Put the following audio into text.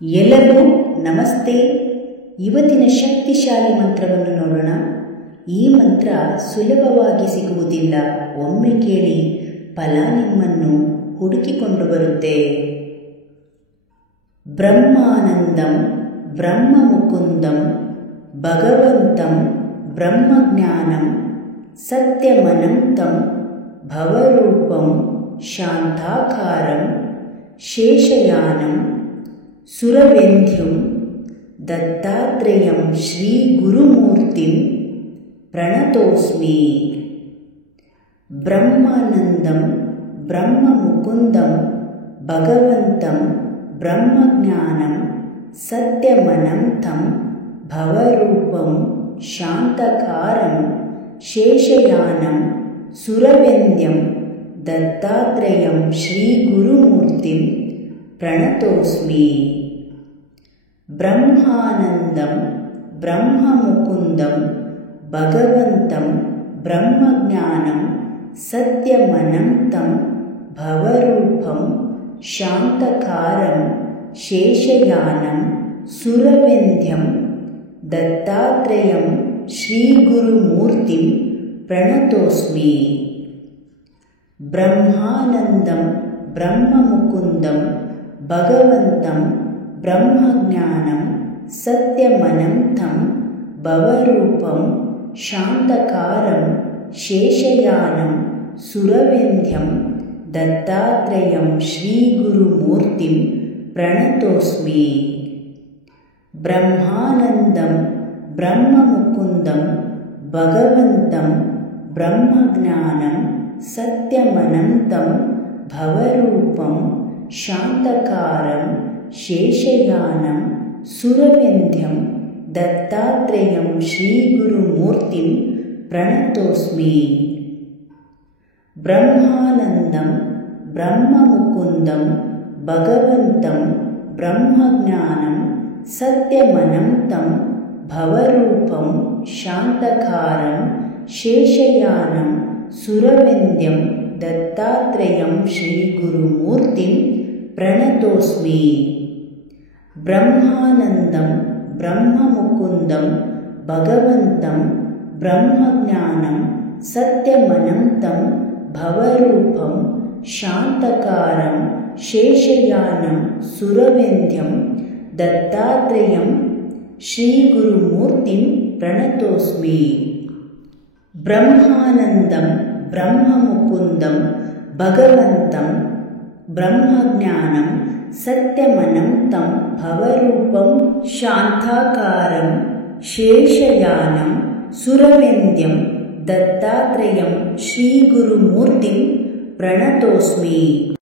ಎಲ್ಲರಿಗೂ ನಮಸ್ತೆ. ಇವತ್ತಿನ ಶಕ್ತಿಶಾಲಿ ಮಂತ್ರವನ್ನು ನೋಡೋಣ. ಈ ಮಂತ್ರ ಸುಲಭವಾಗಿ ಸಿಗುವುದಿಲ್ಲ. ಒಮ್ಮೆ ಕೇಳಿ, ಫಲ ನಿಮ್ಮನ್ನು ಹುಡುಕಿಕೊಂಡು ಬರುತ್ತೆ. ಬ್ರಹ್ಮಾನಂದಂ ಬ್ರಹ್ಮಮುಕುಂದಂ ಭಗವಂತಂ ಬ್ರಹ್ಮಜ್ಞಾನಂ ಸತ್ಯಮನಂತಂ ಭವರೂಪಂ ಶಾಂತಾಕಾರಂ ಶೇಷಯಾನಂ ಸುರವೇಂದ್ಯಂ ದತ್ತಾತ್ರೇಯಂ ಶ್ರೀ ಗುರುಮೂರ್ತಿಂ ಪ್ರಣತೋಸ್ಮಿ. ಬ್ರಹ್ಮಾನಂದಂ ಬ್ರಹ್ಮಮುಕುಂದಂ ಭಗವಂತಂ ಬ್ರಹ್ಮಜ್ಞಾನಂ ಸತ್ಯಮನಂತಂ ಭವರೂಪಂ ಶಾಂತಕಾರಂ ಶೇಷಯಾನಂ ಸುರವೇಂದ್ಯಂ ದತ್ತಾತ್ರೇಯಂ ಶ್ರೀ ಗುರುಮೂರ್ತಿಂ ಪ್ರಣತೋಸ್ಮಿ. ಬ್ರಹ್ಮಾನಂದಂ ಬ್ರಹ್ಮಮುಕುಂದಂ ಭಗವಂತಂ ಬ್ರಹ್ಮಜ್ಞಾನಂ ಸತ್ಯಮನಂತಂ ಭವರೂಪಂ ಶಾಂತಕಾರಂ ಶೇಷಯಾನಂ ಸುರವೇಂದ್ಯಂ ದತ್ತಾತ್ರೇಯಂ ಶ್ರೀ ಗುರುಮೂರ್ತಿಂ ಪ್ರಣತೋಸ್ಮಿ. ಬ್ರಹ್ಮಾನಂದಂ ಬ್ರಹ್ಮಮುಕುಂದಂ ಭಗವಂತಂ ಬ್ರಹ್ಮಜ್ಞಾನಂ ಸತ್ಯಮನಂತಂ ಭವರೂಪಂ ಶಾಂತಕಾರಂ ಶೇಷಯಾನಂ ಸುರವೇಂದ್ಯಂ ದತ್ತಾತ್ರೇಯಂ ಶ್ರೀ ಗುರುಮೂರ್ತಿಂ ಪ್ರಣತೋಸ್ಮಿ. ಬ್ರಹ್ಮಾನಂದಂ ಬ್ರಹ್ಮಮುಕುಂದಂ ಭಗವಂತಂ ಬ್ರಹ್ಮಜ್ಞಾನಂ ಸತ್ಯಮನಂತಂ ಭವರೂಪಂ ಶಾಂತಕಾರಂ ಶೇಷಯಾನಂ ಸುರವೇಂದ್ಯಂ ದತ್ತಾತ್ರೇಯಂ ಶ್ರೀ ಗುರುಮೂರ್ತಿಂ ಪ್ರಣತೋಸ್ಮಿ. ಬ್ರಹ್ಮಾನಂದಂ ಬ್ರಹ್ಮಮುಕುಂದಂ ಭಗವಂತಂ ಬ್ರಹ್ಮಜ್ಞಾನಂ ಸತ್ಯಮನಂತಂ ಭವರೂಪಂ ಶಾಂತಕಾರಂ ಶೇಷಯಾನಂ ಸುರವೇಂದ್ಯಂ ದತ್ತಾತ್ರೇಯಂ ಶ್ರೀ ಗುರುಮೂರ್ತಿಂ ಪ್ರಣತೋಸ್ಮಿ. ಬ್ರಹ್ಮಾನಂದಂ ಬ್ರಹ್ಮಮುಕುಂದಂ ಭಗವಂತಂ ಬ್ರಹ್ಮಜ್ಞಾನಂ ಸತ್ಯಮನಂತಂ ಭವರೂಪಂ ಶಾಂತಕಾರಂ ಶೇಷಯಾನಂ ಸುರವೇಂದ್ಯಂ ದತ್ತಾತ್ರೇಯಂ ಶ್ರೀ ಗುರುಮೂರ್ತಿಂ ಪ್ರಣತೋಸ್ಮಿ. ಬ್ರಹ್ಮಾನಂದಂ ಬ್ರಹ್ಮಮುಕುಂದಂ ಭಗವಂತಂ ಬ್ರಹ್ಮಜ್ಞಾನಂ ಸತ್ಯಮನಂತಂ ಭವರೂಪಂ ಶಾಂತಾಕಾರಂ ಶೇಷಯಾನಂ ಸುರವೇಂದ್ಯಂ ದತ್ತಾತ್ರೇಯಂ ಶ್ರೀ ಗುರುಮೂರ್ತಿಂ ಪ್ರಣತೋಸ್ಮಿ.